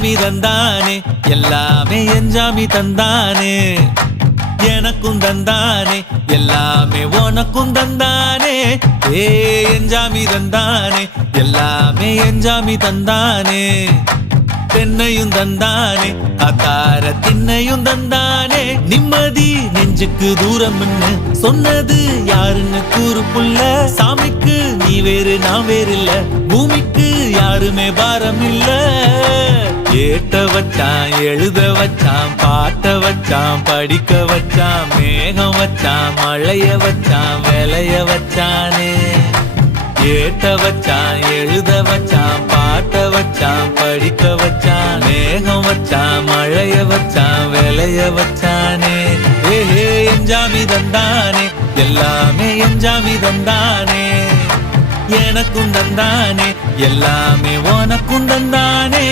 எஞ்சாமி தந்தானே எல்லாமே எஞ்சாமி தந்தானே எனக்கும் தந்தானே எல்லாமே உனக்கும் தந்தானே ஏ எஞ்சாமி தந்தானே எல்லாமே எஞ்சாமி தந்தானே தென்னையும் தந்தானே அகார திண்ணையும் தந்தானே நிம்மதி நெஞ்சுக்கு தூரம் சொன்னது யாருன்னு கூறு புள்ள சாமிக்கு நீ வேறு நான் வேறு இல்ல பூமிக்கு யாருமே பாரம் இல்ல ஏத்த வச்சான் எழுத வச்சான் பாட்ட வச்சான் படிக்க வச்சான் மேகம் வச்சான் மழைய வச்சான் விளைய வச்சானே ஏத்த வச்சான் எழுத வச்சான் பாட்ட வச்சான் படிக்க வச்சான் மேகம் வச்சான் மழைய வச்சான் விளைய வச்சானே ஏஹே எஞ்சாமி தந்தானே எல்லாமே எஞ்சாமி தந்தானே எனக்கும் தந்தானே எல்லாமே உனக்கும் தந்தானே